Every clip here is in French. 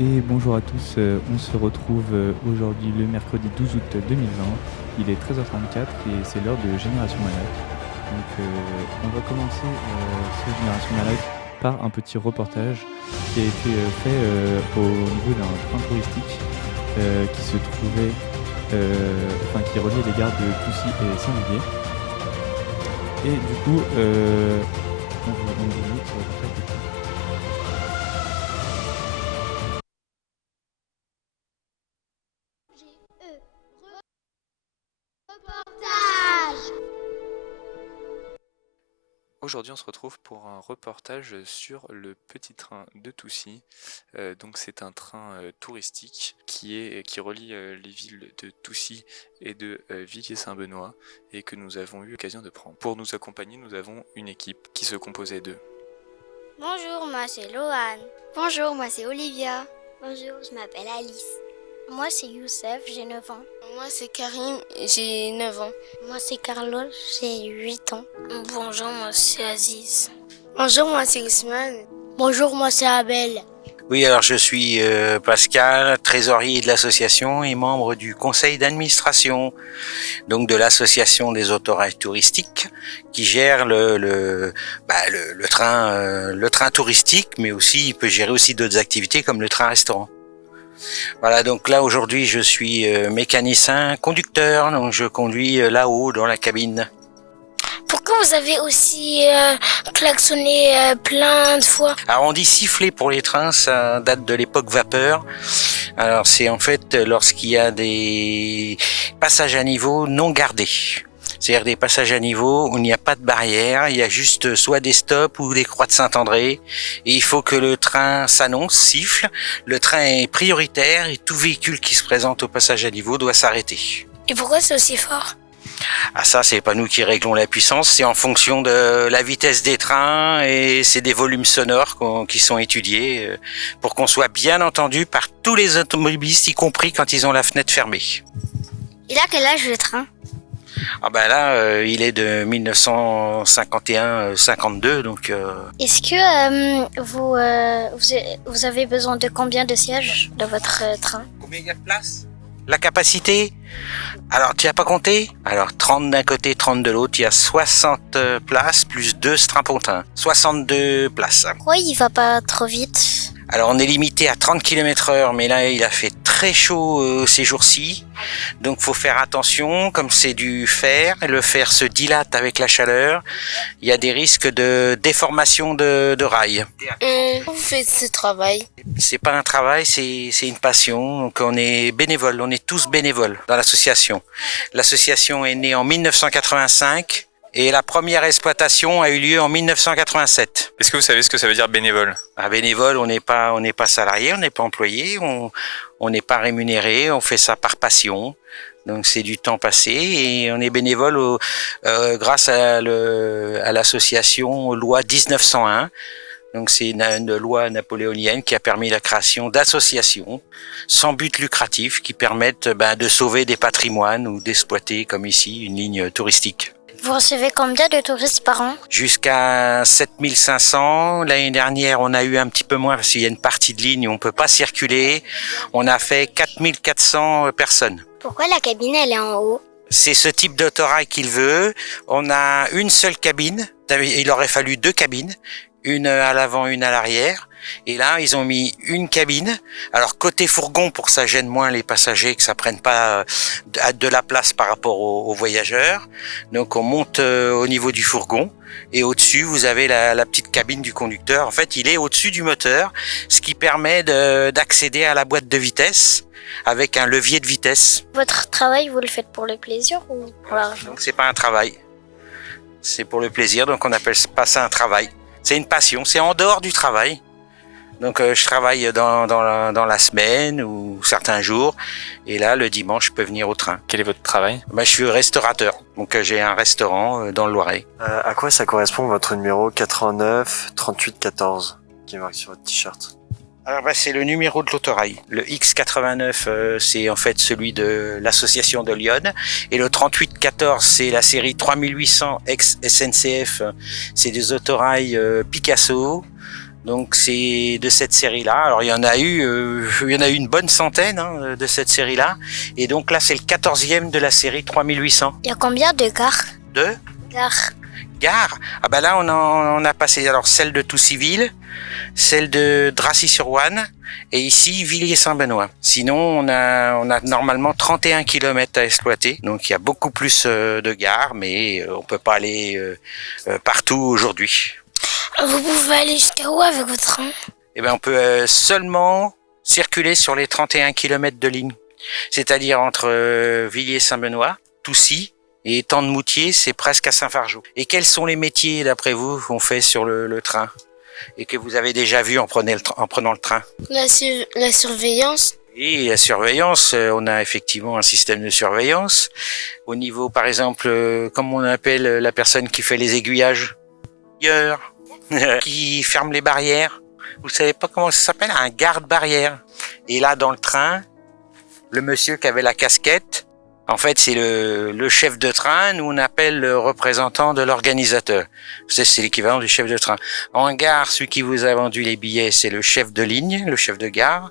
Et bonjour à tous, on se retrouve aujourd'hui le mercredi 12 août 2020. Il est 13h34 et c'est l'heure de Génération Malade. Donc on va commencer ce Génération Malade par un petit reportage qui a été fait au niveau d'un train touristique qui se trouvait, qui reliait les gares de Toussy et Saint-Didier. Et du coup, on vous invite sur le reportage. Aujourd'hui, on se retrouve pour un reportage sur le petit train de Toussy. Donc, c'est un train touristique qui relie les villes de Toussy et de Villiers-Saint-Benoît et que nous avons eu l'occasion de prendre. Pour nous accompagner, nous avons une équipe qui se composait d'eux. Bonjour, moi c'est Lohan. Bonjour, moi c'est Olivia. Bonjour, je m'appelle Alice. Moi c'est Youssef, j'ai 9 ans. Moi c'est Karim, j'ai 9 ans. Moi c'est Carlos, j'ai 8 ans. Bonjour, moi c'est Aziz. Bonjour, moi c'est Ousmane. Bonjour, moi c'est Abel. Oui, alors je suis Pascal, trésorier de l'association et membre du conseil d'administration, donc de l'association des autorails touristiques qui gère le train touristique, mais aussi il peut gérer aussi d'autres activités comme le train-restaurant. Voilà, donc là aujourd'hui je suis mécanicien conducteur, donc je conduis là-haut dans la cabine. Pourquoi vous avez aussi klaxonné plein de fois? Alors on dit siffler pour les trains, ça date de l'époque vapeur. Alors c'est en fait lorsqu'il y a des passages à niveau non gardés. C'est-à-dire des passages à niveau où il n'y a pas de barrière, il y a juste soit des stops ou des croix de Saint-André. Et il faut que le train s'annonce, siffle, le train est prioritaire et tout véhicule qui se présente au passage à niveau doit s'arrêter. Et pourquoi c'est aussi fort? Ah ça, c'est pas nous qui réglons la puissance, c'est en fonction de la vitesse des trains et c'est des volumes sonores qui sont étudiés pour qu'on soit bien entendu par tous les automobilistes, y compris quand ils ont la fenêtre fermée. Il a quel âge le train? Ah ben là, il est de 1951-52, donc... Est-ce que vous avez besoin de combien de sièges dans votre train? Combien il y a de place? La capacité? Alors, tu n'as pas compté? Alors, 30 d'un côté, 30 de l'autre, il y a 60 places plus 2 strapontins. 62 places. Pourquoi il va pas trop vite? Alors, on est limité à 30 km/h, mais là, il a fait très chaud ces jours-ci. Donc, faut faire attention, comme c'est du fer, et le fer se dilate avec la chaleur. Il y a des risques de déformation de rails. Vous faites ce travail? C'est pas un travail, c'est une passion. Donc, on est bénévoles, on est tous bénévoles dans l'association. L'association est née en 1985. Et la première exploitation a eu lieu en 1987. Est-ce que vous savez ce que ça veut dire bénévole? Bénévole, on n'est pas salarié, on n'est pas employé, on n'est pas rémunéré, on fait ça par passion. Donc c'est du temps passé et on est bénévole grâce à l'association loi 1901. Donc c'est une loi napoléonienne qui a permis la création d'associations sans but lucratif qui permettent de sauver des patrimoines ou d'exploiter, comme ici, une ligne touristique. Vous recevez combien de touristes par an? Jusqu'à 7500. L'année dernière, on a eu un petit peu moins parce qu'il y a une partie de ligne où on peut pas circuler. On a fait 4400 personnes. Pourquoi la cabine, elle est en haut? C'est ce type d'autorail qu'il veut. On a une seule cabine. Il aurait fallu 2 cabines. Une à l'avant, une à l'arrière. Et là, ils ont mis une cabine. Alors, côté fourgon, pour que ça gêne moins les passagers, que ça prenne pas de la place par rapport aux voyageurs. Donc, on monte au niveau du fourgon. Et au-dessus, vous avez la petite cabine du conducteur. En fait, il est au-dessus du moteur, ce qui permet d'accéder à la boîte de vitesse avec un levier de vitesse. Votre travail, vous le faites pour le plaisir ou pour l'argent? Donc, c'est pas un travail. C'est pour le plaisir, donc on appelle pas ça un travail. C'est une passion, c'est en dehors du travail. Donc je travaille dans la semaine ou certains jours. Et là, le dimanche, je peux venir au train. Quel est votre travail? Je suis restaurateur. Donc j'ai un restaurant dans le Loiret. À quoi ça correspond votre numéro 89 38 14 qui est marqué sur votre t-shirt? Alors c'est le numéro de l'autorail. Le X89, c'est en fait celui de l'association de Lyon. Et le 3814, c'est la série 3800 ex-SNCF. C'est des autorails Picasso. Donc c'est de cette série-là. Alors il y en a eu une bonne centaine de cette série-là. Et donc là c'est le 14e de la série 3800. Il y a combien de gares? Gares. Ah bah là on a passé alors celle de Toussy-Ville, celle de Dracy-sur-Ouane et ici Villiers-Saint-Benoît. Sinon on a normalement 31 km à exploiter. Donc il y a beaucoup plus de gares, mais on peut pas aller partout aujourd'hui. Vous pouvez aller jusqu'à où avec votre train? Eh ben on peut seulement circuler sur les 31 km de ligne. C'est-à-dire entre Villiers-Saint-Benoît, Toussy et Étang de Moutier, c'est presque à Saint-Fargeau. Et quels sont les métiers, d'après vous, qu'on fait sur le train et que vous avez déjà vu en prenant le train? La surveillance. Et la surveillance, on a effectivement un système de surveillance. Au niveau, par exemple, comme on appelle la personne qui fait les aiguillages, qui ferme les barrières. Vous savez pas comment ça s'appelle? Un garde-barrière. Et là, dans le train, le monsieur qui avait la casquette, en fait, c'est le chef de train. Nous, on appelle le représentant de l'organisateur. C'est l'équivalent du chef de train. En gare, celui qui vous a vendu les billets, c'est le chef de ligne, le chef de gare.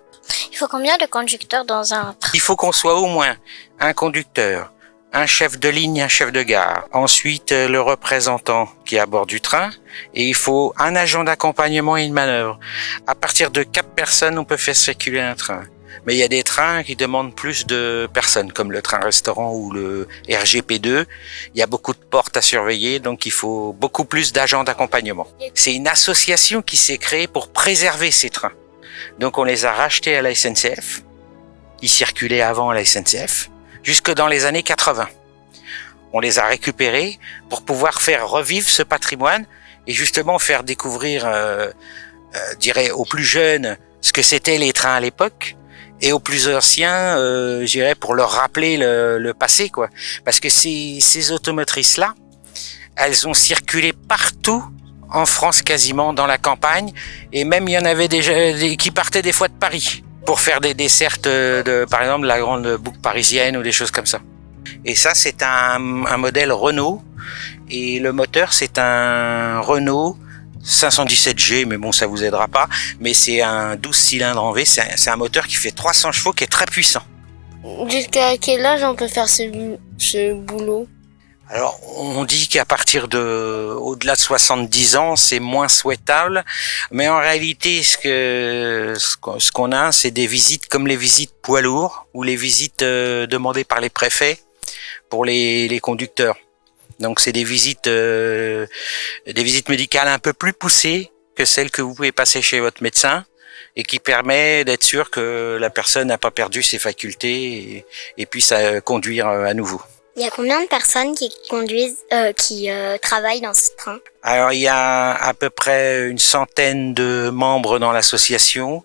Il faut combien de conducteurs dans un train? Il faut qu'on soit au moins un conducteur, un chef de ligne, un chef de gare. Ensuite, le représentant qui est à bord du train. Et il faut un agent d'accompagnement et une manœuvre. À partir de 4 personnes, on peut faire circuler un train. Mais il y a des trains qui demandent plus de personnes, comme le train-restaurant ou le RGP2. Il y a beaucoup de portes à surveiller, donc il faut beaucoup plus d'agents d'accompagnement. C'est une association qui s'est créée pour préserver ces trains. Donc on les a rachetés à la SNCF. Ils circulaient avant à la SNCF, jusque dans les années 80. On les a récupérés pour pouvoir faire revivre ce patrimoine et justement faire découvrir, dirais, aux plus jeunes ce que c'était les trains à l'époque. Et aux plus anciens, je dirais, pour leur rappeler le passé, quoi. Parce que ces automotrices-là, elles ont circulé partout en France, quasiment dans la campagne, et même il y en avait déjà qui partaient des fois de Paris pour faire des dessertes par exemple, la grande boucle parisienne ou des choses comme ça. Et ça, c'est un modèle Renault, et le moteur, c'est un Renault 517G, mais bon, ça vous aidera pas. Mais c'est un 12 cylindres en V. C'est un moteur qui fait 300 chevaux, qui est très puissant. Jusqu'à quel âge on peut faire ce boulot? Alors, on dit qu'à partir au-delà de 70 ans, c'est moins souhaitable. Mais en réalité, ce qu'on a, c'est des visites comme les visites poids lourds ou les visites demandées par les préfets pour les conducteurs. Donc c'est des visites médicales un peu plus poussées que celles que vous pouvez passer chez votre médecin et qui permet d'être sûr que la personne n'a pas perdu ses facultés et puisse conduire à nouveau. Il y a combien de personnes qui travaillent dans ce train? Alors il y a à peu près une centaine de membres dans l'association,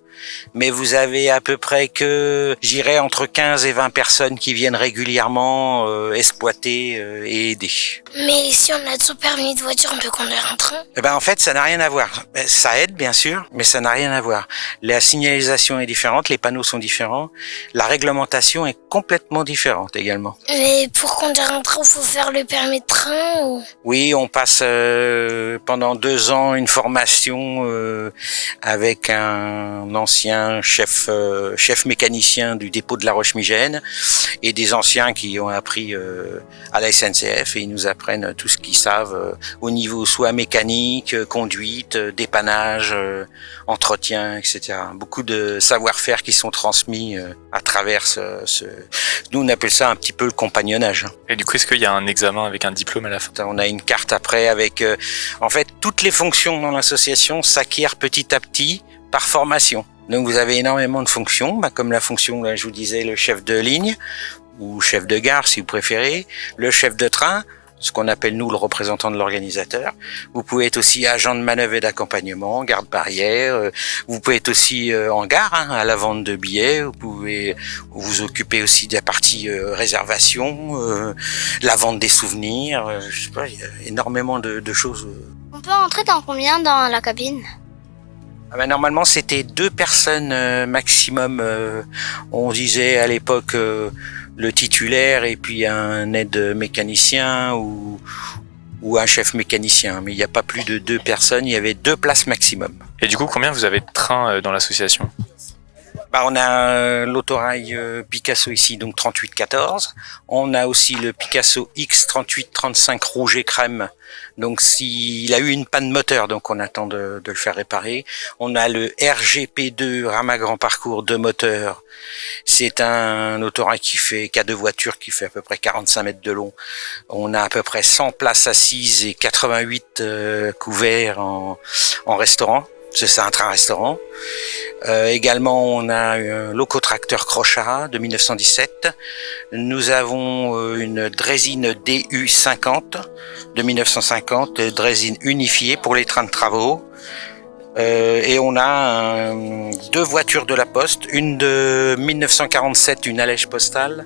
mais vous avez à peu près que, j'irais, entre 15 et 20 personnes qui viennent régulièrement exploiter et aider. Mais si on a son permis de voiture, on peut conduire un train? Eh ben en fait, ça n'a rien à voir. Ça aide bien sûr, mais ça n'a rien à voir. La signalisation est différente, les panneaux sont différents, la réglementation est complètement différente également. Mais pour conduire un train, il faut faire le permis de train ou... Oui, on passe pendant 2 ans une formation avec un ancien chef mécanicien du dépôt de La Roche-Migène et des anciens qui ont appris à la SNCF et ils nous apprennent tout ce qu'ils savent au niveau soit mécanique, conduite, dépannage, entretien, etc. Beaucoup de savoir-faire qui sont transmis à travers nous on appelle ça un petit peu le compagnonnage. Et du coup, est-ce qu'il y a un examen avec un diplôme à la fin? On a une carte après avec, en fait, toutes les fonctions dans l'association s'acquièrent petit à petit par formation. Donc vous avez énormément de fonctions, comme la fonction, là, je vous disais, le chef de ligne ou chef de gare si vous préférez, le chef de train, ce qu'on appelle nous le représentant de l'organisateur. Vous pouvez être aussi agent de manœuvre et d'accompagnement, garde-barrière. Vous pouvez être aussi en gare, à la vente de billets. Vous pouvez vous occuper aussi de la partie réservation, la vente des souvenirs. Je sais pas, il y a énormément de choses. On peut entrer dans combien dans la cabine? Normalement, c'était 2 personnes maximum. On disait à l'époque le titulaire et puis un aide mécanicien ou ou un chef mécanicien. Mais il n'y a pas plus de 2 personnes, il y avait 2 places maximum. Et du coup, combien vous avez de trains dans l'association ? On a l'autorail Picasso ici, donc 3814. On a aussi le Picasso X3835 rouge et crème. Donc il a eu une panne moteur, donc on attend de le faire réparer. On a le RGP2 Rama Grand Parcours 2 moteurs. C'est un autorail qui a 2 voitures, qui fait à peu près 45 mètres de long. On a à peu près 100 places assises et 88 couverts en restaurant. C'est un train-restaurant. Également, on a un locotracteur Crochara de 1917. Nous avons une Draisine DU50 de 1950, Draisine unifiée pour les trains de travaux. Et on a 2 voitures de la Poste, une de 1947, une allège postale,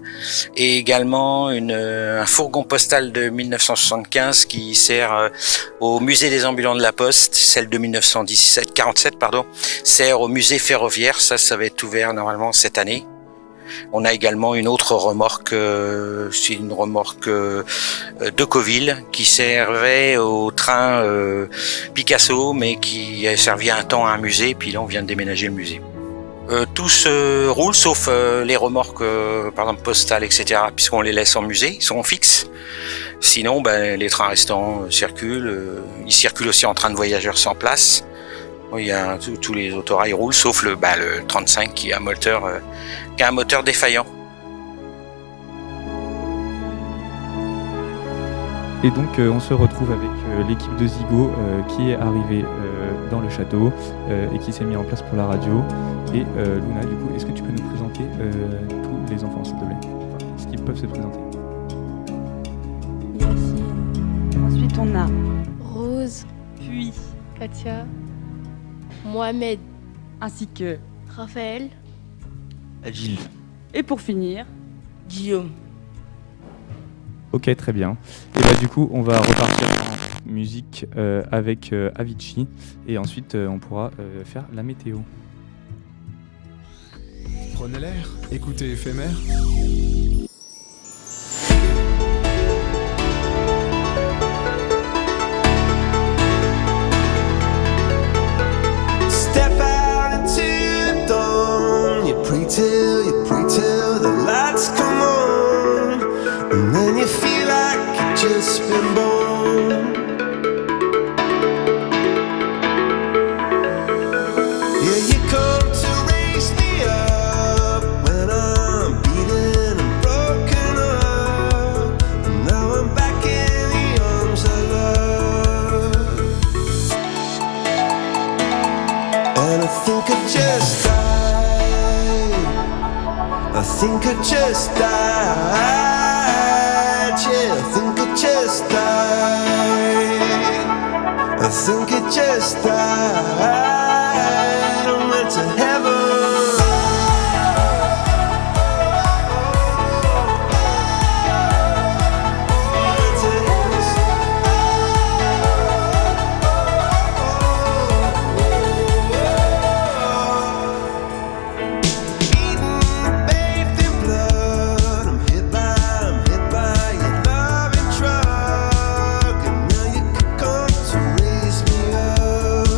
et également un fourgon postal de 1975 qui sert au musée des ambulants de la Poste. Celle de 1947 sert au musée ferroviaire. Ça va être ouvert normalement cette année. On a également une autre remorque, c'est une remorque de Coville qui servait au train Picasso, mais qui a servi un temps à un musée, puis là on vient de déménager le musée. Tous roulent sauf les remorques, par exemple postales, etc., puisqu'on les laisse en musée, ils sont fixes. Sinon, les trains restants circulent. Ils circulent aussi en train de voyageurs sans place. Il y a tous les autorails roulent, sauf le 35 qui a un moteur défaillant. Et donc on se retrouve avec l'équipe de Zigo qui est arrivée dans le château et qui s'est mis en place pour la radio. Et Luna, du coup, est-ce que tu peux nous présenter tous les enfants, s'il te plaît ? Enfin, est-ce qu'ils peuvent se présenter ? Yacine. Ensuite on a Rose, puis Katia, Mohamed, ainsi que Raphaël, Agile. Et pour finir, Guillaume. Ok, très bien. Et du coup, on va repartir en musique avec Avicii. Et ensuite, on pourra faire la météo. Prenez l'air, écoutez Éphémère. Step out into the dawn. You pray till the lights come on, and then you feel like you've just been born. Yeah, you come to raise me up when I'm beaten and broken up, and now I'm back in the arms of love. And I think I just died. I think I just died. Yeah, I think I just died. I think I just died. I went to heaven. Raise me up.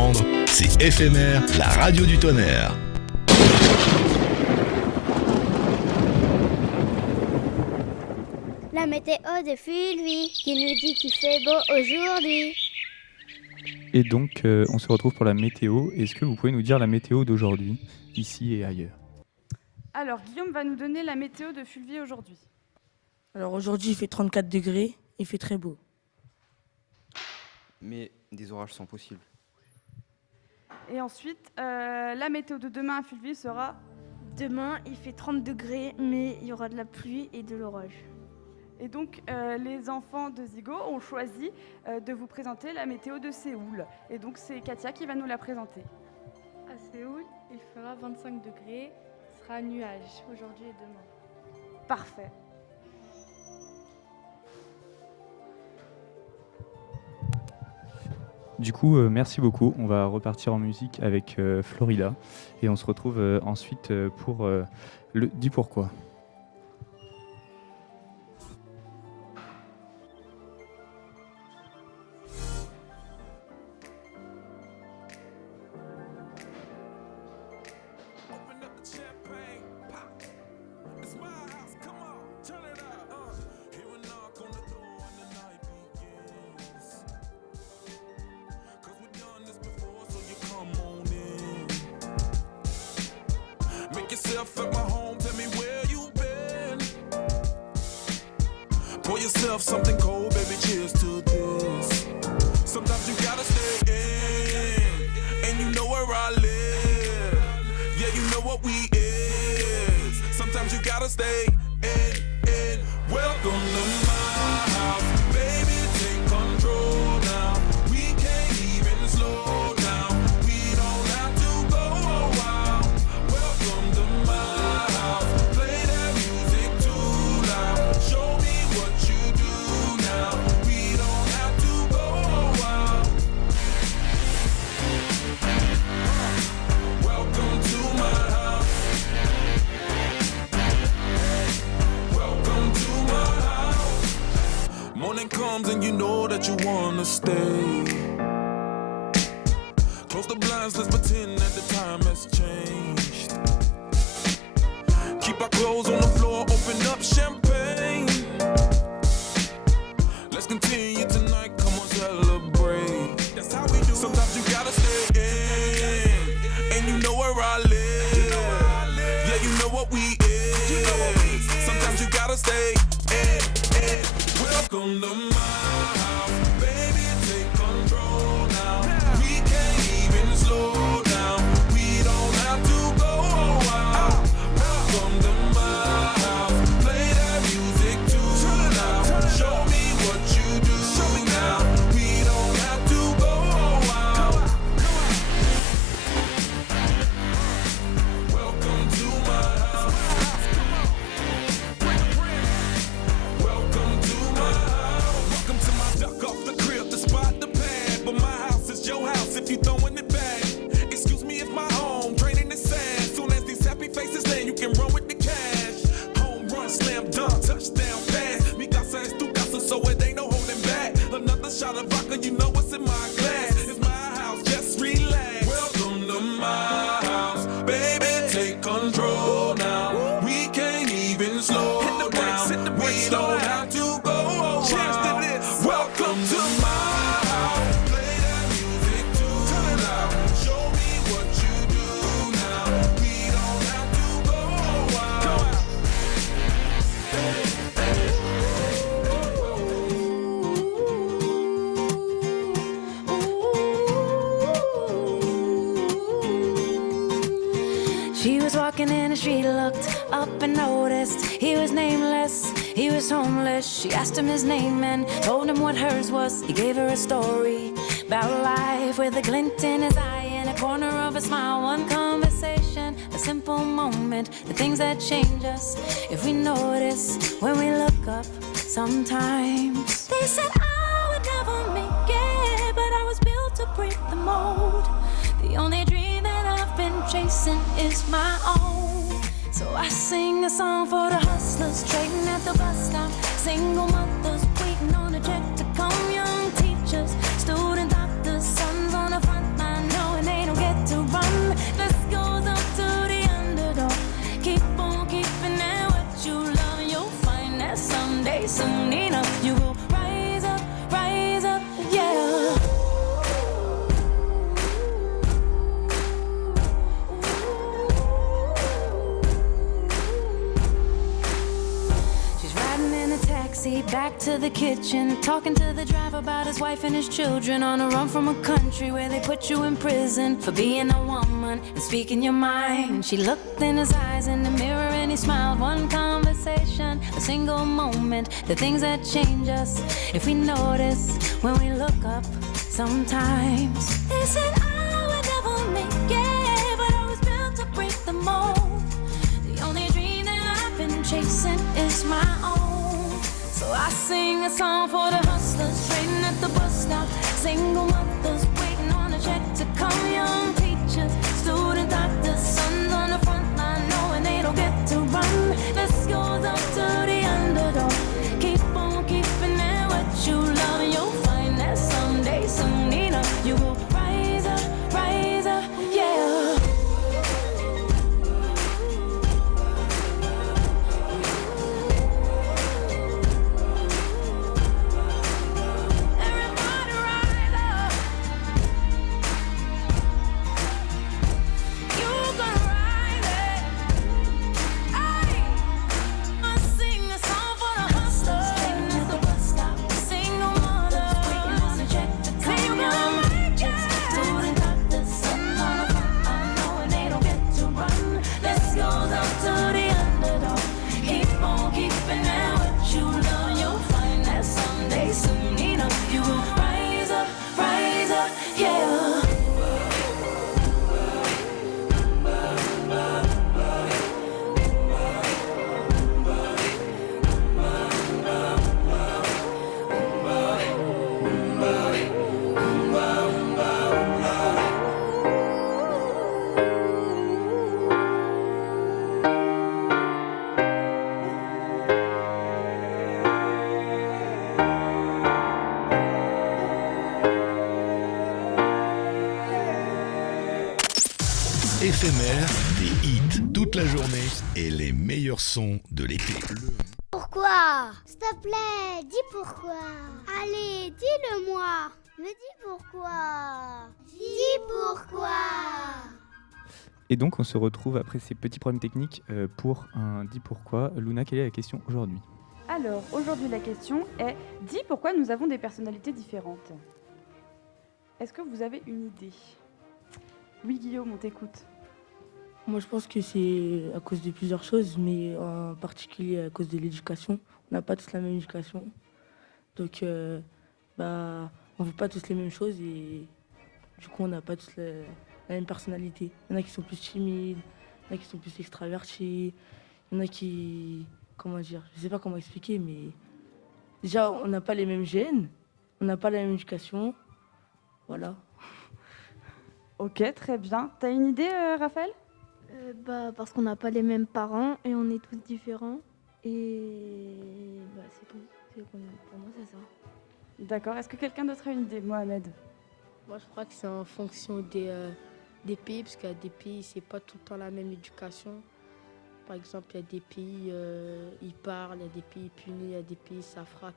apprendre, c'est Éphémère, la radio du tonnerre. La météo de Fulvi qui nous dit qu'il fait beau aujourd'hui. Et donc, on se retrouve pour la météo. Est-ce que vous pouvez nous dire la météo d'aujourd'hui, ici et ailleurs? Alors, Guillaume va nous donner la météo de Fulvi aujourd'hui. Alors aujourd'hui, il fait 34 degrés, il fait très beau. Mais des orages sont possibles. Et ensuite, la météo de demain à Fulvi sera... Demain, il fait 30 degrés, mais il y aura de la pluie et de l'orage. Et donc, les enfants de Zigo ont choisi de vous présenter la météo de Séoul. Et donc, c'est Katia qui va nous la présenter. À Séoul, il fera 25 degrés, ce sera nuage aujourd'hui et demain. Parfait. Du coup, merci beaucoup. On va repartir en musique avec Florida. Et on se retrouve ensuite pour le Dis pourquoi. At my home, tell me where you been. Pour yourself something cold, baby, cheers to this. Sometimes you gotta stay in, and you know where I live. Yeah, you know what we is. Sometimes you gotta stay in. Welcome to my house, baby, take control now. We can't even slow down. We don't have to go a while. Welcome to my house. Play that music too loud. Show me what you do now. We don't have to go a while. Welcome to my house. Welcome to my house. Morning comes and you know that you wanna stay. Close the blinds, let's pretend that the time has changed. Keep our clothes on the floor, open up champagne. Let's continue tonight, come on, celebrate. That's how we do. Sometimes you gotta stay in, and you know where I live. Yeah, you know what we is. Sometimes you gotta stay in. Welcome to my house, baby, take control now. We can't even slow down. We don't have to go a while. Welcome to my house. Play that music too loud. Show me what you do now. We don't have to go a while. Welcome to my house. Welcome to my house. Welcome to my duck off the crib, the spot, the pad. But my house is your house if you throwing it back. Excuse me if my home draining the sand. Soon as these happy faces land, you can run with the cash. Home run, slam dunk, touchdown pass. Mi casa es tu casa, so it ain't no holding back. Another shot of vodka, you know what's in my glass. It's my house, just relax. Welcome to my house, baby, take control now. We can't even slow down. We don't have to go a while. Welcome to my house. Play that music too loud. Show me what you do now. We don't have to go a while. She was walking in the street, looked up and noticed he was nameless, he was homeless. She asked him his name and told him what hers was. He gave her a story about life with a glint in his eye and a corner of a smile. One conversation, a simple moment, the things that change us if we notice when we look up sometimes. They said I would never make it, but I was built to break the mold. The only dream that I've been chasing is my own. So I sing a song for the hustlers trading at the bus stop, single mothers waiting on a check to come, young teachers, student doctors, sons on the front line. seat, back to the kitchen, talking to the driver about his wife and his children, on a run from a country where they put you in prison for being a woman and speaking your mind. And she looked in his eyes in the mirror and he smiled. One conversation, a single moment, the things that change us if we notice when we look up sometimes. They said I would never make it, but I was built to break the mold. The only dream that I've been chasing is my own. So I sing a song for the hustlers trading at the bus stop, single mothers waiting on a check to come, young teachers, student doctors, sons on the front line knowing they don't get to run. This goes up to the underdog. Keep on keeping it what you love, and you'll find that someday, soon enough, you will rise up, yeah. Éphémère, des hits toute la journée et les meilleurs sons de l'été. Pourquoi? S'il te plaît, dis pourquoi. Allez, dis-le-moi. Me dis pourquoi. Dis pourquoi. Et donc on se retrouve après ces petits problèmes techniques pour un Dis pourquoi. Luna, quelle est la question aujourd'hui? Alors, aujourd'hui la question est « Dis pourquoi nous avons des personnalités différentes ?» Est-ce que vous avez une idée? Oui, Guillaume, on t'écoute. Moi, je pense que c'est à cause de plusieurs choses, mais en particulier à cause de l'éducation. On n'a pas tous la même éducation. Donc, on ne veut pas tous les mêmes choses et du coup, on n'a pas tous la même personnalité. Il y en a qui sont plus timides, il y en a qui sont plus extravertis, il y en a qui... Comment dire? Je ne sais pas comment expliquer, mais déjà, on n'a pas les mêmes gènes, on n'a pas la même éducation. Voilà. Ok, très bien. T'as une idée, Raphaël? Parce qu'on n'a pas les mêmes parents et on est tous différents. Et c'est tout. Pour moi, c'est ça. D'accord. Est-ce que quelqu'un d'autre a une idée? Mohamed? Moi, je crois que c'est en fonction des pays, parce qu'il y a des pays, c'est pas tout le temps la même éducation. Par exemple, il y a des pays, ils parlent, il y a des pays punis, il y a des pays, ça frappe,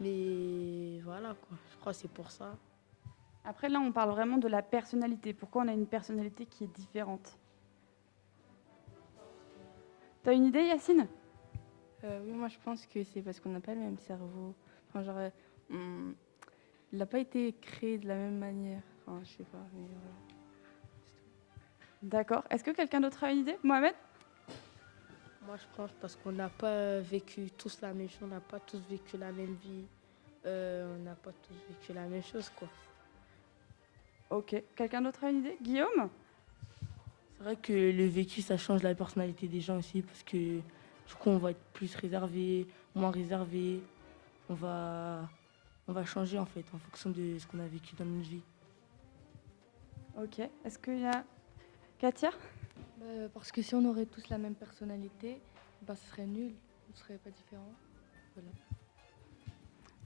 mais voilà, quoi. Je crois que c'est pour ça. Après, là, on parle vraiment de la personnalité. Pourquoi on a une personnalité qui est différente? T'as une idée, Yacine? Oui, moi, je pense que c'est parce qu'on n'a pas le même cerveau. Enfin, genre, il n'a pas été créé de la même manière. Enfin, je sais pas, mais voilà. D'accord. Est-ce que quelqu'un d'autre a une idée? Mohamed? Moi, je pense parce qu'on n'a pas vécu tous la même chose, on n'a pas tous vécu la même vie, on n'a pas tous vécu la même chose, quoi. Ok. Quelqu'un d'autre a une idée? Guillaume? C'est vrai que le vécu, ça change la personnalité des gens aussi, parce que du coup, on va être plus réservé, moins réservé. On va changer, en fait, en fonction de ce qu'on a vécu dans notre vie. Ok. Est-ce qu'il y a... Katia? Parce que si on aurait tous la même personnalité, ce serait nul, on ne serait pas différents. Voilà.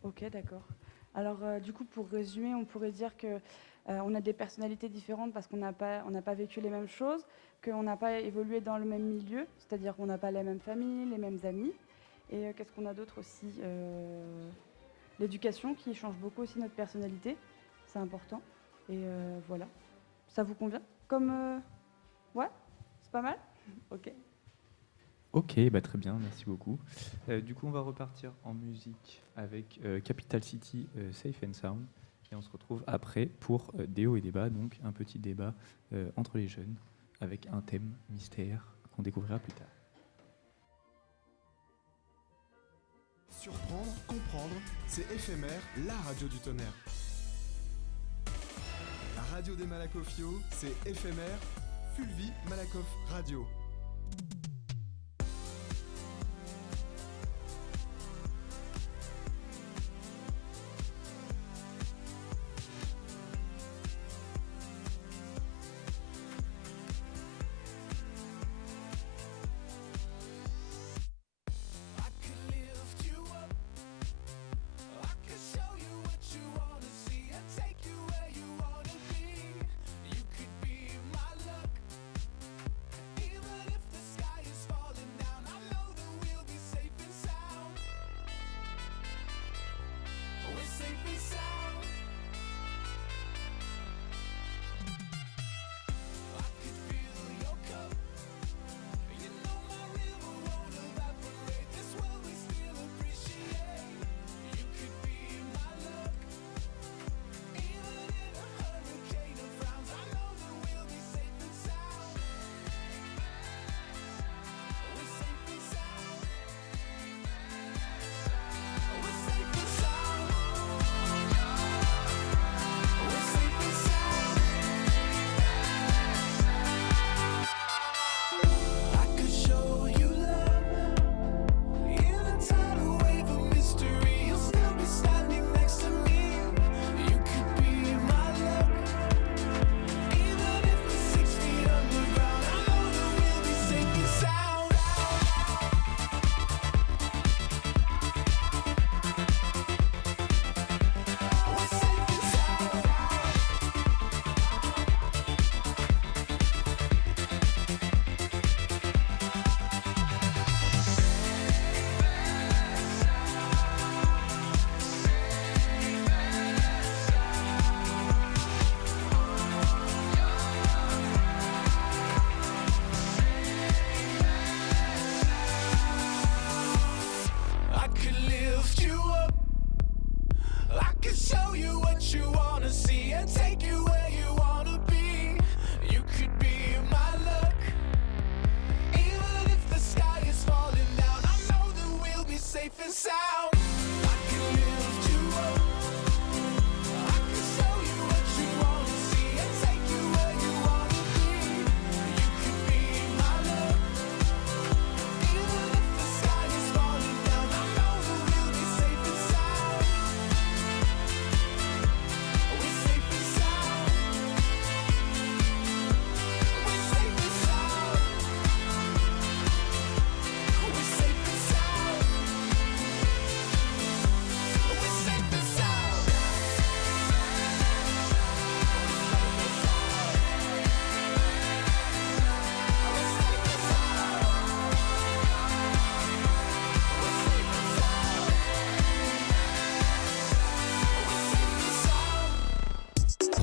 Ok, d'accord. Alors, du coup, pour résumer, on pourrait dire que on a des personnalités différentes parce qu'on n'a pas vécu les mêmes choses, qu'on n'a pas évolué dans le même milieu, c'est-à-dire qu'on n'a pas les mêmes familles, les mêmes amis. Et qu'est-ce qu'on a d'autre aussi? L'éducation qui change beaucoup aussi notre personnalité, c'est important. Et voilà. Ça vous convient? Comme... Ouais? C'est pas mal? Ok. Ok, bah très bien, merci beaucoup. Du coup, on va repartir en musique avec Capital City, Safe and Sound. Et on se retrouve après pour des hauts et des bas, donc un petit débat entre les jeunes avec un thème mystère qu'on découvrira plus tard. Surprendre, comprendre, c'est éphémère, la radio du tonnerre. La radio des Malakofios, c'est éphémère, Fulvi Malakoff Radio.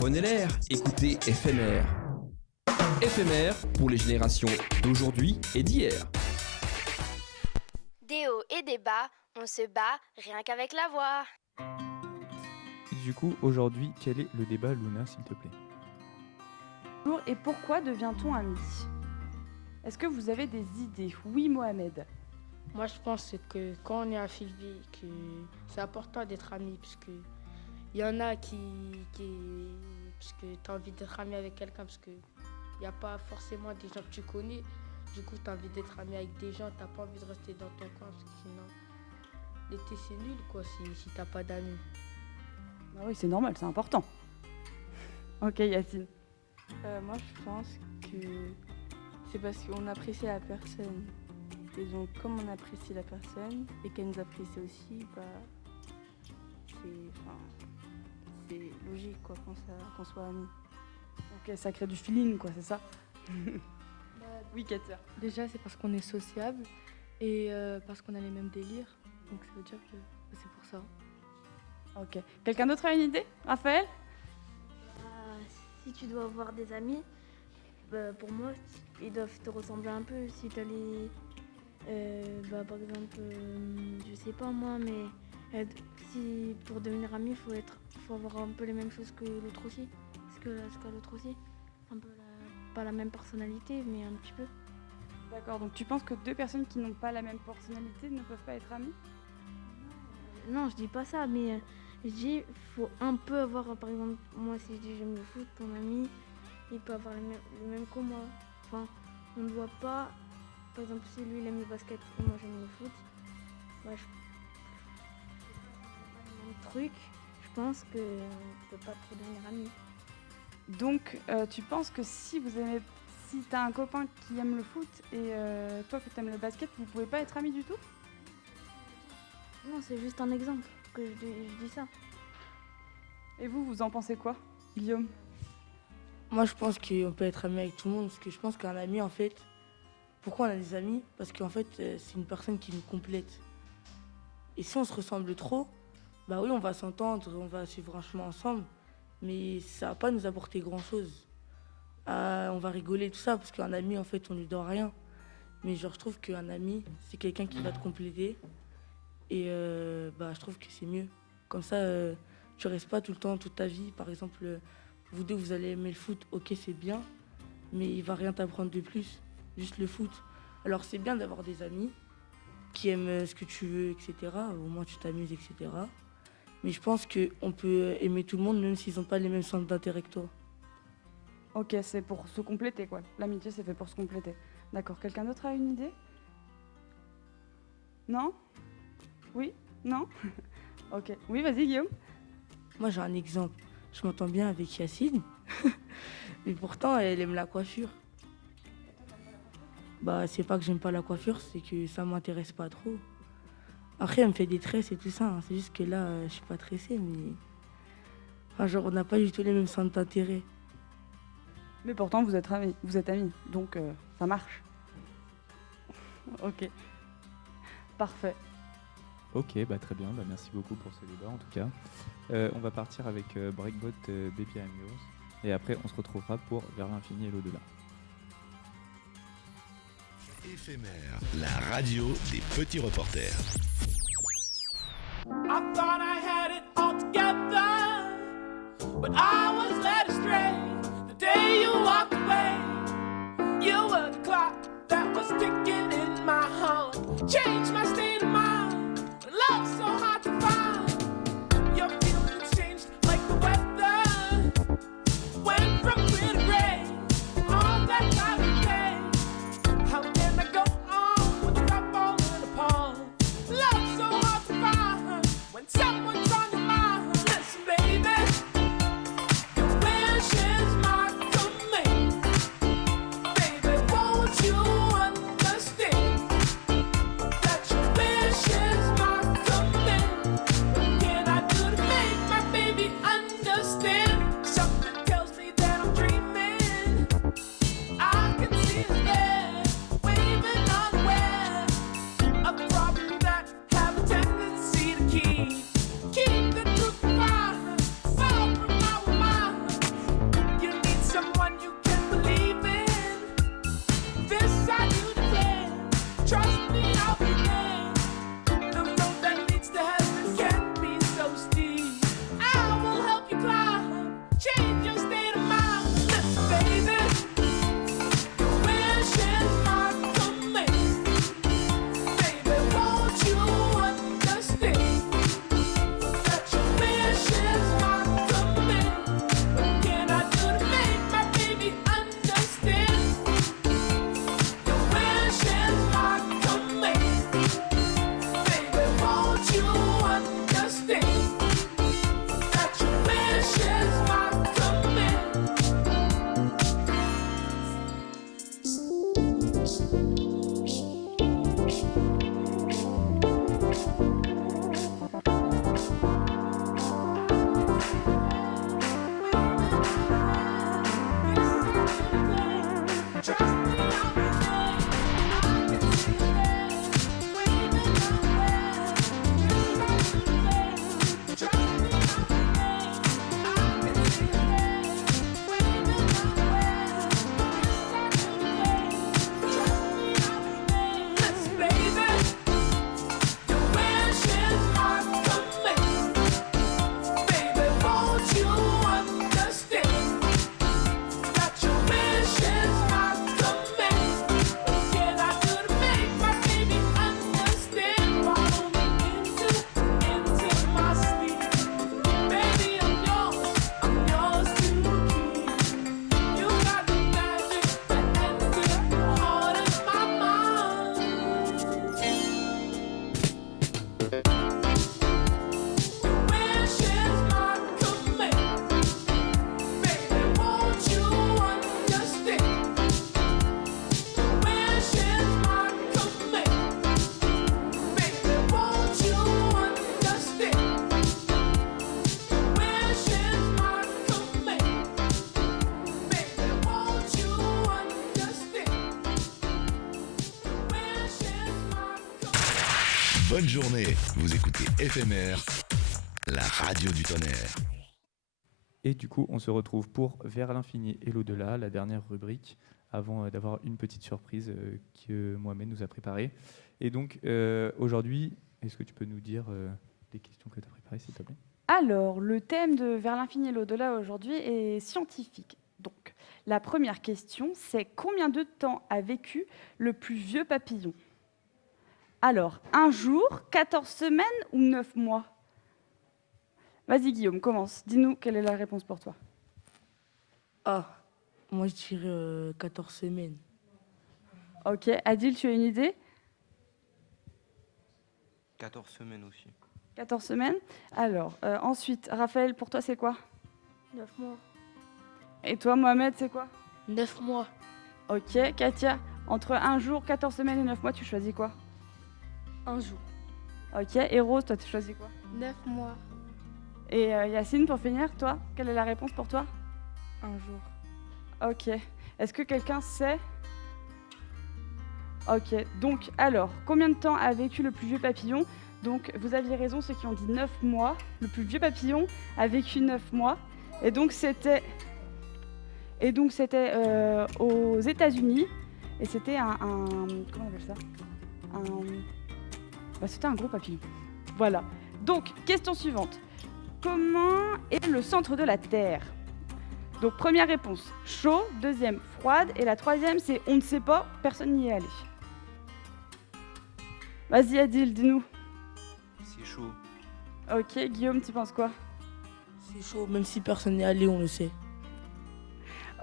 Prenez l'air, écoutez Éphémère. Éphémère pour les générations d'aujourd'hui et d'hier. Des hauts et des bas, on se bat rien qu'avec la voix. Du coup, aujourd'hui, quel est le débat, Luna, s'il te plaît? Bonjour, et pourquoi devient-on ami? Est-ce que vous avez des idées? Oui, Mohamed. Moi, je pense que quand on est à Fulvi, que c'est important d'être ami, parce que il y en a parce que tu as envie d'être ami avec quelqu'un, parce que il n'y a pas forcément des gens que tu connais. Du coup, tu as envie d'être ami avec des gens, tu n'as pas envie de rester dans ton coin, parce que sinon, l'été, c'est nul, quoi, si tu n'as pas d'amis. Ah oui, c'est normal, c'est important. Ok, Yacine. Moi, je pense que c'est parce qu'on apprécie la personne. Et donc, comme on apprécie la personne et qu'elle nous apprécie aussi, bah, c'est logique quoi, qu'on soit amis. Ok, ça crée du feeling, quoi, c'est ça? Oui, Katia. Déjà, c'est parce qu'on est sociable et parce qu'on a les mêmes délires. Donc, ça veut dire que c'est pour ça. Ok. Quelqu'un d'autre a une idée? Raphaël? Si tu dois avoir des amis, pour moi, ils doivent te ressembler un peu. Si tu as Par exemple, je sais pas moi, mais si pour devenir ami, faut avoir un peu les mêmes choses que l'autre aussi. Ce qu'a l'autre aussi. Un peu pas la même personnalité, mais un petit peu. D'accord, donc tu penses que deux personnes qui n'ont pas la même personnalité ne peuvent pas être amies? Non, je dis pas ça, mais je dis faut un peu avoir, par exemple, moi si je dis j'aime le foot, ton ami, il peut avoir le même que moi. Enfin, on ne doit pas, par exemple, si lui il aime le basket et moi j'aime le foot, je le même truc, je pense qu'on ne peut pas trop devenir amis. Donc tu penses que si t'as un copain qui aime le foot et toi que t'aimes le basket, vous pouvez pas être amis du tout? Non, c'est juste un exemple que je dis ça. Et vous en pensez quoi, Guillaume? Moi, je pense qu'on peut être ami avec tout le monde, parce que je pense qu'un ami, en fait, pourquoi on a des amis? Parce qu'en fait, c'est une personne qui nous complète. Et si on se ressemble trop, bah oui, on va s'entendre, on va suivre un chemin ensemble, mais ça va pas nous apporter grand-chose. On va rigoler, tout ça, parce qu'un ami, en fait, on lui doit rien. Mais genre, je trouve qu'un ami, c'est quelqu'un qui va te compléter. Et je trouve que c'est mieux. Comme ça, tu restes pas tout le temps, toute ta vie. Par exemple, vous deux, vous allez aimer le foot, ok, c'est bien, mais il va rien t'apprendre de plus, juste le foot. Alors c'est bien d'avoir des amis qui aiment ce que tu veux, etc. Au moins tu t'amuses, etc. Mais je pense qu'on peut aimer tout le monde, même s'ils n'ont pas les mêmes centres d'intérêt que toi. Ok, c'est pour se compléter, quoi. L'amitié, c'est fait pour se compléter. D'accord, quelqu'un d'autre a une idée? Non? Oui? Non? Ok. Oui, vas-y, Guillaume. Moi, j'ai un exemple. Je m'entends bien avec Yacine, mais pourtant, elle aime la coiffure. C'est pas que j'aime pas la coiffure, c'est que ça m'intéresse pas trop. Après, elle me fait des tresses et tout ça, hein. C'est juste que là, je suis pas tressée, mais... on n'a pas du tout les mêmes centres d'intérêt. Mais pourtant, vous êtes amis, donc ça marche. Ok. Parfait. Ok, très bien, merci beaucoup pour ce débat en tout cas. On va partir avec Breakbot Baby I'm Yours et après on se retrouvera pour Vers l'infini et l'au-delà. Éphémère, la radio des petits reporters. I thought I had it all together, but I was led astray. The day you walked away, you were the clock that was ticking in my heart. Changed my state of mind. Love's so hard to find. Your feelings changed like the weather. Went from clear to gray on that cloudy day. How can I go on with love falling apart? Love's so hard to find when someone's on your mind. Listen, baby, your wish is my command. Baby, won't you understand that your wish is my command? What can I do to make my baby understand? Something tells me that I'm dreaming. I can see us there, waving unaware of problems that have a tendency to keep the truth far, far from our minds. You need someone you can believe in. This I do declare. Trust me, I'll be there. The road that leads to heaven can be so steep. I will help you climb, change your state of mind. Listen, baby, your wish is my command. Baby, won't you understand that your wish is my command? What can I do to make my baby understand? Your wish is my command. Baby, won't you understand that your wish is my command? Trust me, I'll be there. I can see you there, waving unaware. Trust me, I'll be there. I can see you there, waving unaware. Trust me, I'll be there. Listen, baby. Bonne journée, vous écoutez FMR, la radio du tonnerre. Et du coup, on se retrouve pour Vers l'infini et l'au-delà, la dernière rubrique, avant d'avoir une petite surprise que Mohamed nous a préparée. Et donc, aujourd'hui, est-ce que tu peux nous dire les questions que tu as préparées, s'il te plaît ? Alors, le thème de Vers l'infini et l'au-delà aujourd'hui est scientifique. Donc, la première question, c'est combien de temps a vécu le plus vieux papillon ? Alors, 1 jour, 14 semaines ou 9 mois ? Vas-y Guillaume, commence. Dis-nous quelle est la réponse pour toi. Ah, moi je dirais 14 semaines. Ok, Adil, tu as une idée ? 14 semaines aussi. 14 semaines. Alors, ensuite, Raphaël, pour toi, c'est quoi ? 9 mois. Et toi, Mohamed, c'est quoi ? 9 mois. Ok, Katia, entre 1 jour, 14 semaines et 9 mois, tu choisis quoi ? 1 jour. Ok, et Rose, toi, tu choisis quoi ? 9 mois. Et Yacine, pour finir, toi, quelle est la réponse pour toi ? 1 jour. Ok. Est-ce que quelqu'un sait ? Ok, donc, alors, combien de temps a vécu le plus vieux papillon ? Donc, vous aviez raison, ceux qui ont dit 9 mois. Le plus vieux papillon a vécu 9 mois. Et donc, c'était aux États-Unis. Et c'était comment on appelle ça ? C'était un gros papillon. Voilà. Donc, question suivante. Comment est le centre de la Terre ? Donc, première réponse, chaud. Deuxième, froide. Et la troisième, c'est on ne sait pas, personne n'y est allé. Vas-y, Adil, dis-nous. C'est chaud. Ok, Guillaume, tu penses quoi ? C'est chaud, même si personne n'est allé, on le sait.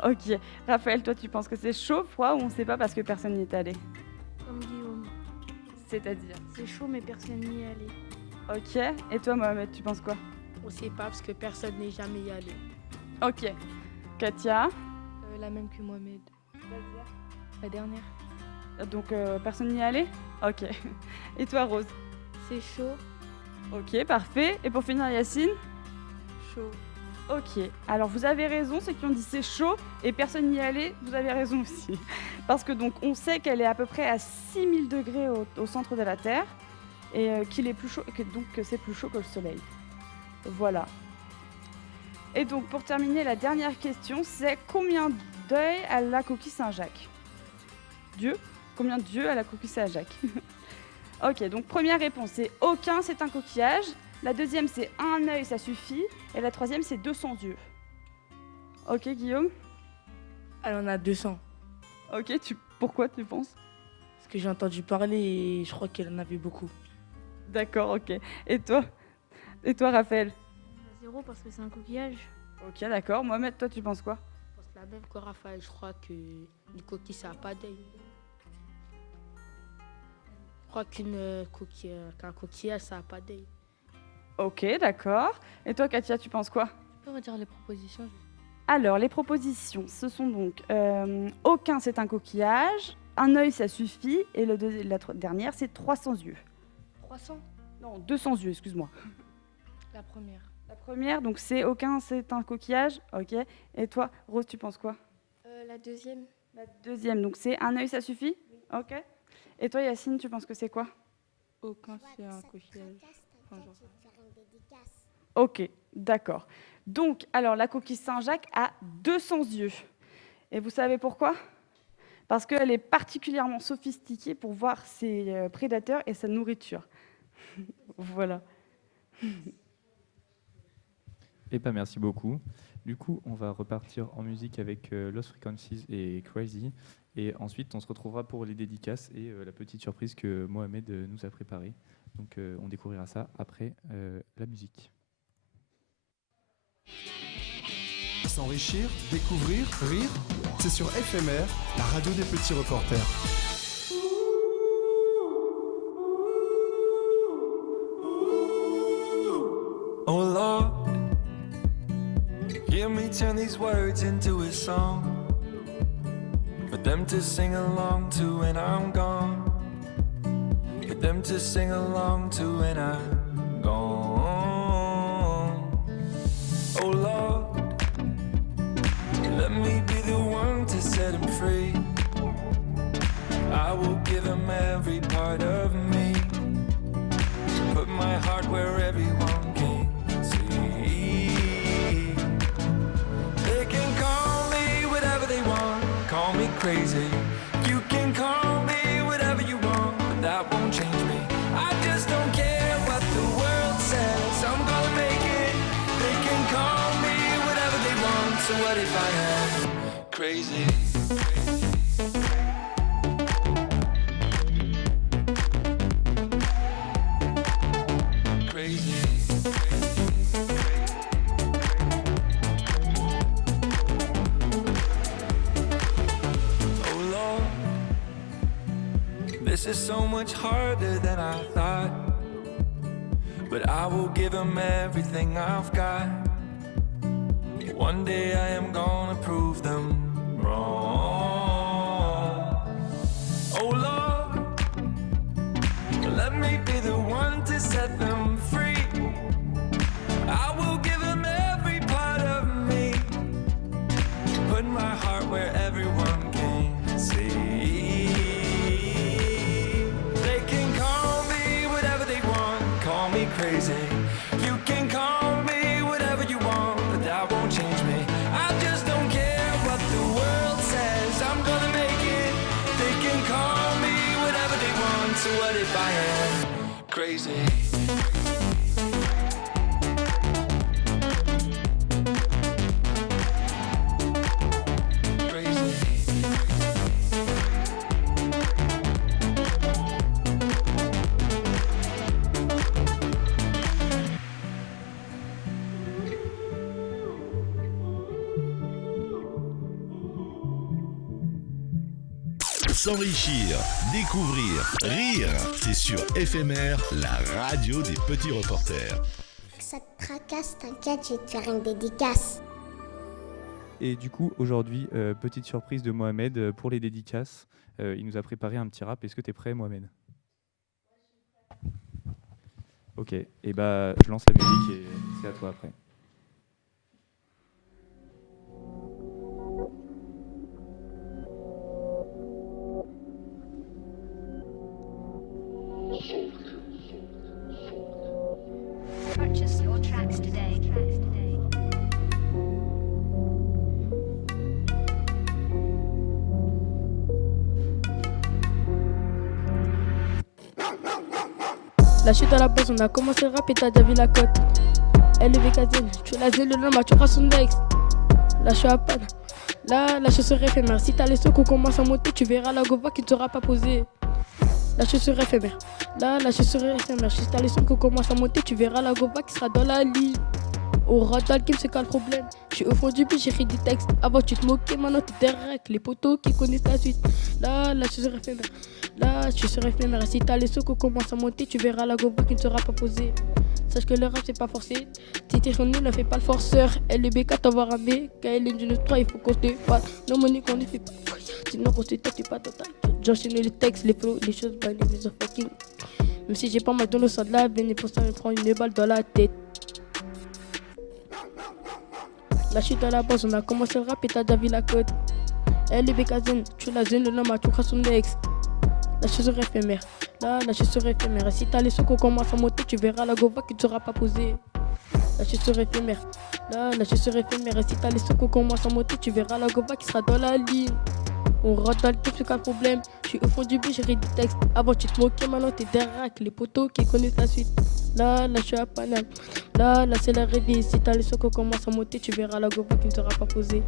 Ok. Raphaël, toi, tu penses que c'est chaud, froid ou on ne sait pas parce que personne n'y est allé ? Comme Guillaume. C'est-à-dire ? C'est chaud, mais personne n'y est allé. Ok. Et toi, Mohamed, tu penses quoi ? On sait pas parce que personne n'est jamais y allé. Ok. Katia ? La même que Mohamed. La dernière. Donc, personne n'y est allé ? Ok. Et toi, Rose ? C'est chaud. Ok, parfait. Et pour finir, Yacine ? Chaud. Ok. Alors, vous avez raison, ceux qui ont dit c'est chaud et personne n'y est allé, vous avez raison aussi. Parce que donc, on sait qu'elle est à peu près à 6000 degrés au centre de la Terre et qu'il est plus chaud, que c'est plus chaud que le Soleil. Voilà. Et donc, pour terminer, la dernière question, c'est combien d'œils a la coquille Saint-Jacques ? Dieu ? Combien d'yeux a la coquille Saint-Jacques ? Ok, donc première réponse, c'est aucun, c'est un coquillage. La deuxième, c'est un œil, ça suffit. Et la troisième, c'est 200 yeux. Ok, Guillaume ? Elle en a 200. Ok, pourquoi tu penses ? Parce que j'ai entendu parler et je crois qu'elle en avait beaucoup. D'accord, ok. Et toi, Raphaël ? 0 parce que c'est un coquillage. Ok, d'accord. Mohamed, toi, tu penses quoi ? Je pense la même que Raphaël, je crois que une coquille, ça n'a pas d'œil. Je crois qu'un coquillage, ça n'a pas d'œil. Ok, d'accord. Et toi, Katia, tu penses quoi ? Tu peux redire les propositions ? Alors, les propositions, ce sont donc aucun, c'est un coquillage, un œil, ça suffit, et la dernière, c'est 300 yeux. 300 ? Non, 200 yeux, excuse-moi. La première. La première, donc c'est aucun, c'est un coquillage, ok. Et toi, Rose, tu penses quoi ? La deuxième. La deuxième, donc c'est un œil, ça suffit ? Ok. Et toi, Yacine, tu penses que c'est quoi ? Aucun, c'est un coquillage. Ok, d'accord. Donc, alors, la coquille Saint-Jacques a 200 yeux. Et vous savez pourquoi ? Parce qu'elle est particulièrement sophistiquée pour voir ses prédateurs et sa nourriture. Voilà. Eh bien, merci beaucoup. Du coup, on va repartir en musique avec Lost Frequencies et Crazy. Et ensuite, on se retrouvera pour les dédicaces et la petite surprise que Mohamed nous a préparée. Donc, on découvrira ça après la musique. S'enrichir, découvrir, rire, c'est sur FMR, la radio des petits reporters. Oh Lord, hear me turn these words into a song for them to sing along to when I'm gone, for them to sing along to when I'm gone. Oh Lord, let me be the one to set him free. I will give him every part of me. call me crazy. You can call me whatever you want, but that won't change me. I just don't care what the world says, I'm gonna make it. They can call me whatever they want, so what if I am crazy? This is so much harder than I thought, but I will give them everything I've got. One day I am gonna prove them wrong. Oh Lord, let me be the one to set them free. I will give them every part of me, put my heart where everyone can see. Crazy. You can call me whatever you want, but that won't change me. I just don't care what the world says, I'm gonna make it. They can call me whatever they want, so what if I am crazy? S'enrichir, découvrir, rire, c'est sur FMR, la radio des petits reporters. Ça te tracasse, t'inquiète, je vais te faire une dédicace. Et du coup, aujourd'hui, petite surprise de Mohamed pour les dédicaces. Il nous a préparé un petit rap. Est-ce que tu es prêt, Mohamed? Ok, et bah je lance la musique et c'est à toi après. Purchase your tracks today. La chute à la base, on a commencé le rap et t'as déjà vu la cote. LVKZ, tu l'as dit le nom, tu auras son ex. La chute à panne, là la chaussure éphémère. Si t'as les sons qu'on commence à monter, tu verras la gova qui ne sera pas posée. La chaussure éphémère, là la chaussure éphémère. Si t'as les sons qu'on commence à monter, tu verras la gova qui sera dans la ligne. Au radar game, c'est quoi le problème? Je suis au fond du but, j'écris des textes. Avant tu te moquais, maintenant t'es direct. Les potos qui connaissent la suite. Là la chaussure éphémère, là la chaussure éphémère. Si t'as les sons qu'on commence à monter, tu verras la gova qui ne sera pas posée. Sache que le rap c'est pas forcé. Si t'es sur nous, ne fais pas le forceur. LBK t'envoie ramer. KL d'une 3, il faut qu'on se fasse. Non money qu'on ne fait pas. Sinon qu'on se tête, t'es pas total. J'enchaîne les textes, les flows, les choses, by the fucking. Même si j'ai pas mal dans le sang de la veine, et pour ça me prend une balle dans la tête. La chute à la base, on a commencé le rap et t'as déjà vu la cote. LBK, tu la zone, le nom, tu auras son ex. La chaussure éphémère, là la chaussure éphémère. Et si t'as les sons qu'on commence à monter, tu verras la gova qui ne sera pas posée. La chaussure éphémère, là la chaussure éphémère. Et si t'as les sons qu'on commence à monter, tu verras la gova qui sera dans la ligne. On rentre dans le clip, c'est quoi le problème? Je suis au fond du but, j'écris des textes. Avant tu te moquais, maintenant t'es derrière les potos qui connaissent la suite. Là je suis à Paname, là c'est la réveil. Si t'as les sons qu'on commence à monter, tu verras la gova qui ne sera pas posée.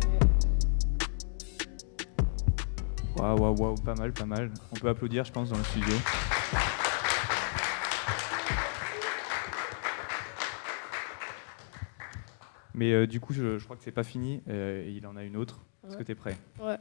Waouh, pas mal. On peut applaudir, je pense, dans le studio. Mais du coup, je crois que c'est pas fini. Il en a une autre. Ouais. Est-ce que t'es prêt? Ouais.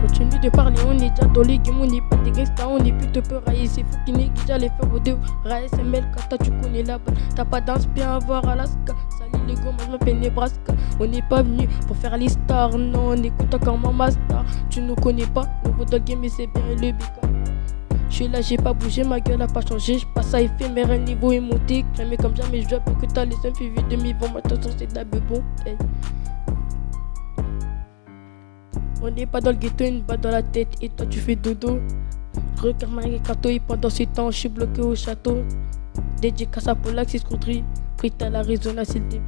Continue de parler, on est déjà dans les games, on n'est pas des gangsters, on est plutôt peur à essayer. Faut qu'il n'est déjà les faire vos deux. SML, quand tu connais la balle, t'as pas d'inspire à voir Alaska. Salut les gars, moi je m'appelle Nebraska. On n'est pas venu pour faire les stars, non, on écoute encore Mama Star. Tu nous connais pas, nouveau dans le game, mais c'est bien le BK. Je suis là, j'ai pas bougé, ma gueule a pas changé. Je passe à éphémère, le niveau est monté. Cramé comme jamais, je dois pour que t'as les suivis de mes vents. Maintenant, c'est de la bebon. Hey. On n'est pas dans le ghetto, une balle dans la tête. Et toi, tu fais dodo. Je regarde Marie Kato et pendant ce temps, je suis bloqué au château. Dédicace à Paul Axis Country. Prita l'Arizona, c'est le début.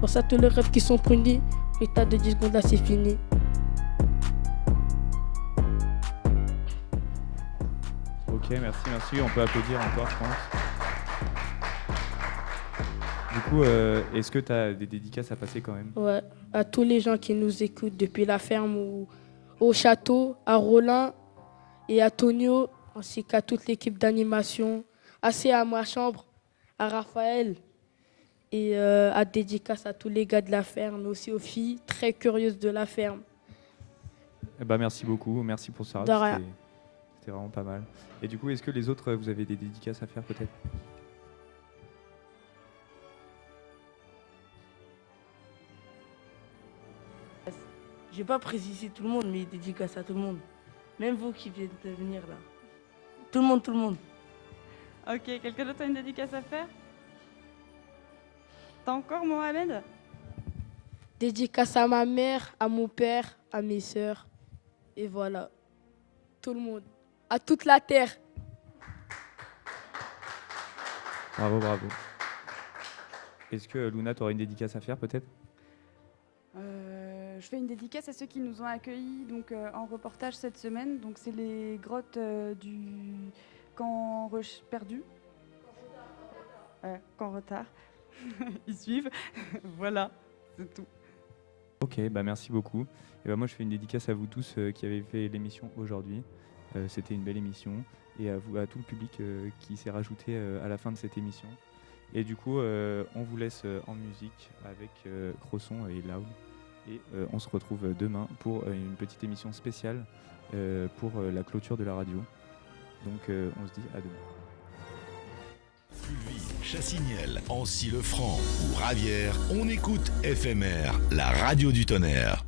Pour ça, tous les rêves qui sont prunis. Prita de 10 secondes, là, c'est fini. Ok, merci. On peut applaudir encore, je pense. Du coup, est-ce que tu as des dédicaces à passer quand même? Ouais, à tous les gens qui nous écoutent depuis la ferme ou au château, à Rollin et à Tonio, ainsi qu'à toute l'équipe d'animation, à ma chambre, à Raphaël et à dédicace à tous les gars de la ferme, mais aussi aux filles très curieuses de la ferme. Eh ben, merci beaucoup, merci pour ça. De rien. C'était vraiment pas mal. Et du coup, est-ce que les autres, vous avez des dédicaces à faire peut-être? Je vais pas préciser tout le monde, mais dédicace à tout le monde. Même vous qui venez de venir là. Tout le monde. Ok, quelqu'un d'autre a une dédicace à faire? T'as encore, Mohamed? Dédicace à ma mère, à mon père, à mes sœurs. Et voilà. Tout le monde. À toute la terre. Bravo. Est-ce que Luna, tu aurais une dédicace à faire peut-être? Je fais une dédicace à ceux qui nous ont accueillis donc, en reportage cette semaine. Donc, c'est les grottes du camp perdu. Camp retard. Ils suivent. Voilà, c'est tout. Ok, bah merci beaucoup. Et bah moi, je fais une dédicace à vous tous qui avez fait l'émission aujourd'hui. C'était une belle émission. Et à vous, à tout le public qui s'est rajouté à la fin de cette émission. Et du coup, on vous laisse en musique avec Crosson et Loud. Et on se retrouve demain pour une petite émission spéciale pour la clôture de la radio. Donc on se dit à demain. Fulvie, Chassignel, Ancy-le-Franc ou Ravière, on écoute FMR, la radio du tonnerre.